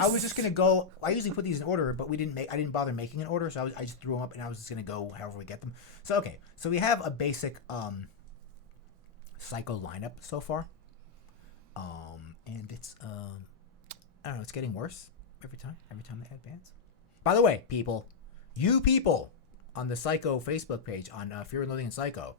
I was just gonna go. I usually put these in order, but I didn't bother making an order, so I just threw them up, and I was just gonna go however we get them. So okay, so we have a basic Psycho lineup so far, and it's I don't know, it's getting worse every time they add bands. By the way, you people on the Psycho Facebook page on Fear and Loathing in Psycho,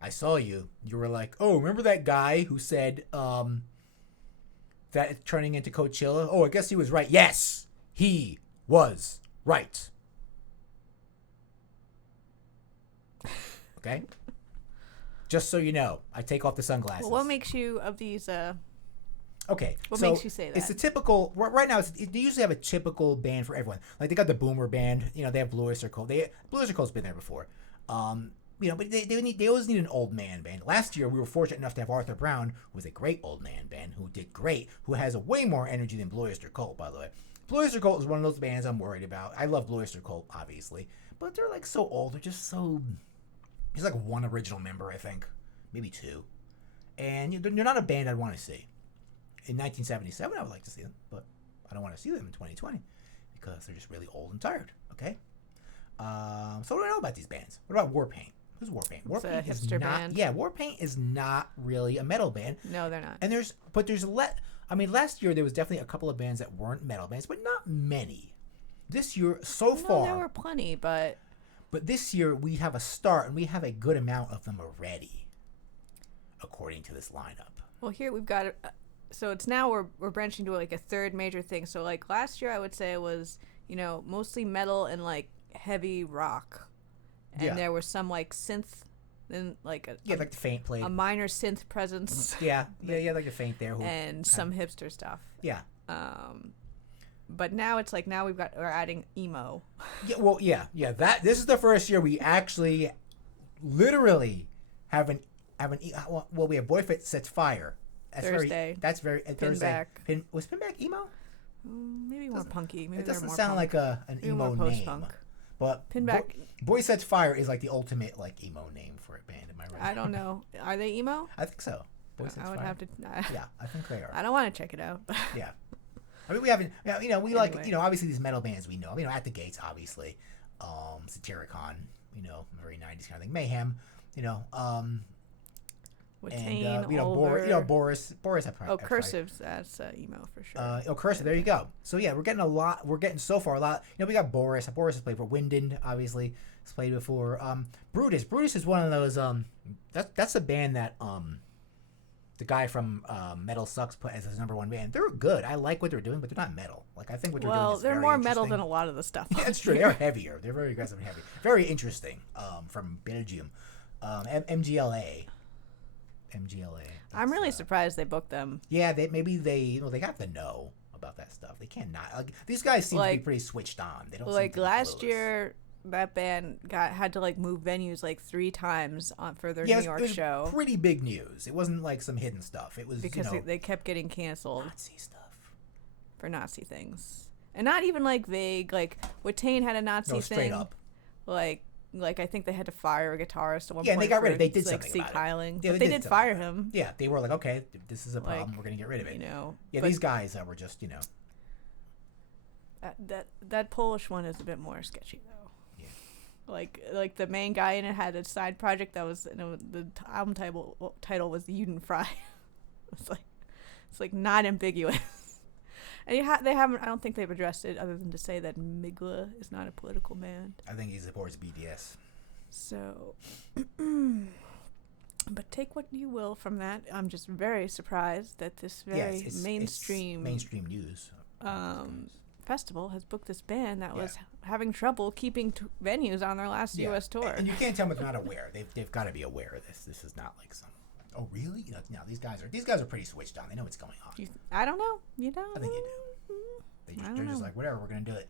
I saw you. You were like, oh, remember that guy who said that it's turning into Coachella? Oh, I guess he was right. Yes, he was right. Okay? Just so you know, I take off the sunglasses. Well, what makes you of these... Okay. What makes you say that? It's the typical... Right now, they usually have a typical band for everyone. Like, they got the Boomer Band. You know, they have Blue Oyster Cult. Blue Oyster Cult's been there before. You know, but they always need an old man band. Last year, we were fortunate enough to have Arthur Brown, who was a great old man band, who did great, who has way more energy than Blue Oyster Cult, by the way. Blue Oyster Cult is one of those bands I'm worried about. I love Blue Oyster Cult, obviously, but they're like so old. They're just so... There's like one original member, I think. Maybe two. And they're not a band I'd want to see. In 1977, I would like to see them, but I don't want to see them in 2020 because they're just really old and tired, okay? So what do I know about these bands? What about Warpaint? Who's Warpaint? Warpaint it's a is hipster not... band. Yeah, Warpaint is not really a metal band. No, they're not. And last year there was definitely a couple of bands that weren't metal bands, but not many. This year, so far... there were plenty, but... But this year, we have a start, and we have a good amount of them already, according to this lineup. Well, here we've got... so it's now we're branching to like a third major thing. So like last year, I would say it was, you know, mostly metal and like heavy rock. And there was some like synth... And like like the Faint played. A minor synth presence. Yeah, like the Faint there. And some hipster stuff. Yeah. But now it's like we're adding emo. This is the first year we actually, literally have we have Boy Sets Fire. Thursday. Thursday. Was Pinback emo? Maybe more punky. Maybe it doesn't more sound punk. like an emo name. But Pinback. Boy Sets Fire is like the ultimate like emo name for a band. Am I right? I don't know. Are they emo? I think so. Boy Sets I would Fire. have to. Yeah, I think they are. I don't want to check it out. Yeah. I mean, we haven't, you know, we like, you know, obviously these metal bands we know. You know, At the Gates, obviously. Satyricon, you know, very 90s kind of thing. Mayhem, you know. Watain, you know, Boris. Cursives, that's emo for sure. Cursive, there you go. So yeah, we're getting so far a lot. You know, we got Boris. Boris has played for Winden, obviously. Has played before. Brutus. Brutus is one of those, that's a band that, the guy from Metal Sucks put as his number one band. They're good. I like what they're doing, but they're not metal. Like I think what they're doing is they're very more metal interesting. than a lot of the stuff. Yeah, that's true. They're heavier. They're very aggressive and heavy. Very interesting. From Belgium, MGLA. I'm really surprised they booked them. Yeah, they have to know about that stuff. They can't not. Like, these guys seem to be pretty switched on. They don't. Like last year, that band had to like move venues like 3 times for their New York show. Pretty big news. It wasn't like some hidden stuff. It was because they kept getting canceled. Nazi stuff. For Nazi things, and not even like vague. Like Watain had a Nazi thing. Straight up. Like I think they had to fire a guitarist at one point. Yeah, and they got rid of it. They did like something about it. Yeah, but they did fire him. Yeah, they were like, okay, this is a problem. We're gonna get rid of it. You know. Yeah, these guys were just, you know. That Polish one is a bit more sketchy though. Yeah. Like the main guy in it had a side project that was, you know, the album title was Judenfrei. It's like not ambiguous. And they haven't. I don't think they've addressed it other than to say that Migla is not a political band. I think he supports BDS. So, but take what you will from that. I'm just very surprised that this very mainstream news festival has booked this band that was having trouble keeping venues on their last U.S. tour. And you can't tell them they're not aware. They've got to be aware of this. This is not like some. Oh really? You know, no, these guys are pretty switched on. They know what's going on. I don't know. You know. I think you do. They're just like, whatever, we're gonna do it.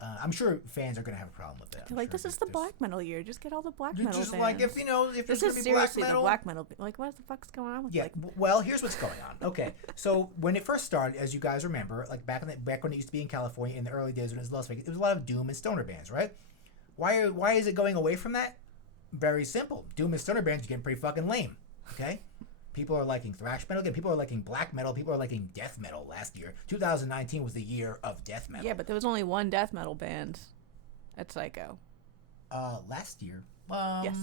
I'm sure fans are gonna have a problem with that. Like, this is the black metal year. Just get all the black metal bands. Like if there's this is seriously the black metal. Like, what the fuck's going on with? Yeah. Well, here's what's going on. Okay, so when it first started, as you guys remember, like back when it used to be in California in the early days when it was Las Vegas, it was a lot of doom and stoner bands, right? Why is it going away from that? Very simple. Doom and stoner bands are getting pretty fucking lame. Okay. People are liking thrash metal again. People are liking black metal. People are liking death metal. Last year, 2019 was the year of death metal. Yeah, but there was only one death metal band at Psycho. Last year. Yes.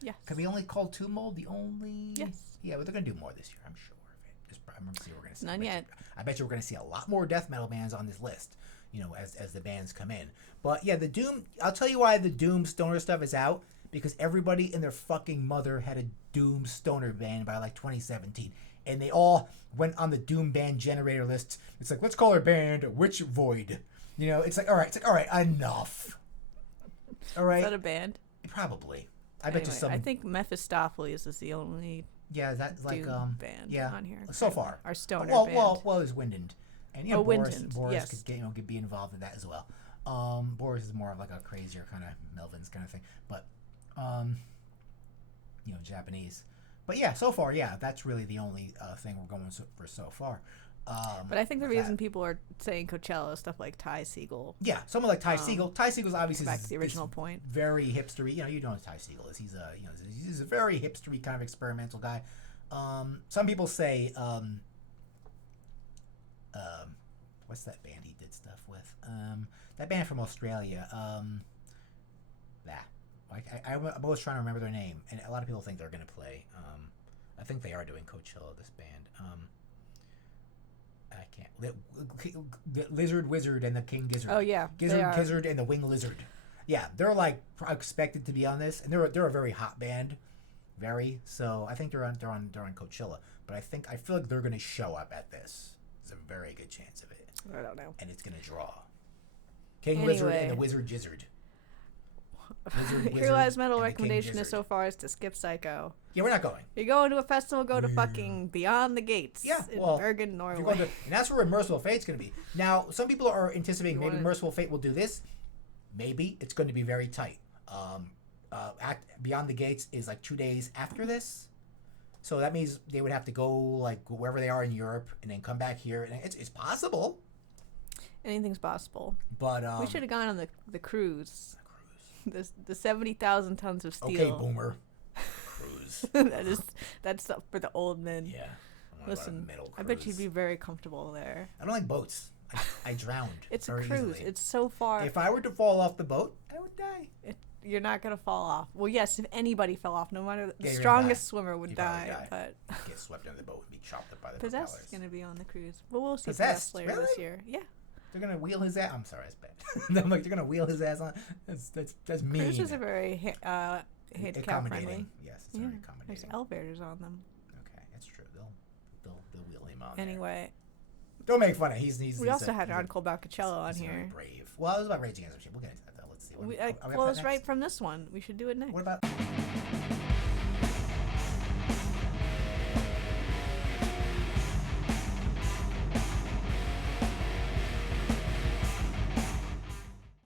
Yes. Can we only call Two Mold the only? Yes. Yeah, but they're gonna do more this year, I'm sure. I'm gonna see. We're gonna see. None yet. I bet you we're gonna see a lot more death metal bands on this list. You know, as the bands come in. But yeah, the Doom. I'll tell you why the Doom stoner stuff is out. Because everybody and their fucking mother had a Doom stoner band by like 2017. And they all went on the Doom band generator list. It's like, let's call our band Witch Void. You know, it's like, all right, enough. All right. Is that a band? Probably. I bet you some. I think Mephistopheles is the only that's like Doom band on here. So far. Our stoner band. Well, it's Windend. And you know, Boris yes. could be involved in that as well. Boris is more of like a crazier kind of Melvins kind of thing. But you know, Japanese. But yeah, so far, that's really the only thing we're going for so far. But I think the reason people are saying Coachella is stuff like Ty Segall. Yeah, someone like Ty Segall. Ty Segal's obviously back to the original point. Very hipstery. You know what Ty Segall is. He's a very hipstery kind of experimental guy. Some people say what's that band he did stuff with? That band from Australia. I'm always trying to remember their name, and a lot of people think they're going to play. I think they are doing Coachella, this band. I can't. The Lizard Wizard and the King Gizzard. Oh, yeah. Gizzard and the Wing Lizard. Yeah, they're like expected to be on this, and they're a very hot band. Very. So I think they're on Coachella. But I feel like they're going to show up at this. There's a very good chance of it. I don't know. And it's going to draw. King Lizard and the Wizard Gizzard. Here Lies Metal recommendation is so far is to skip Psycho. Yeah, we're not going. You're going to a festival, go to fucking Beyond the Gates. Yeah, in Bergen, Norway. And that's where Merciful Fate's going to be. Now, some people are anticipating maybe Merciful Fate will do this. Maybe it's going to be very tight. Beyond the Gates is like 2 days after this, so that means they would have to go like wherever they are in Europe and then come back here. And it's possible. Anything's possible. But we should have gone on the cruise. The 70,000 tons of steel. Okay, boomer. Cruise. That's for the old men. Yeah. Listen, I bet you'd be very comfortable there. I don't like boats. I drowned. It's a cruise. Easily. It's so far. If I were to fall off the boat, I would die. You're not gonna fall off. Well, yes, if anybody fell off, no matter the strongest swimmer would die. But get swept into the boat and be chopped up by the Possessed propellers. is gonna be on the cruise. Well, we'll see Possessed later this year. Yeah. They're gonna wheel his ass. I'm sorry, it's bad. I'm like, they're gonna wheel his ass on. That's mean. Cruises are very handicap friendly. Yes, it's very accommodating. There's elevators on them. Okay, that's true. They'll wheel him on. Anyway. Don't make fun of him. We also had an article about Coachella on here. Very brave. Well, it was about Rage Against the Machine. We'll get into that though. Let's see. Well, it's right from this one. We should do it next. What about?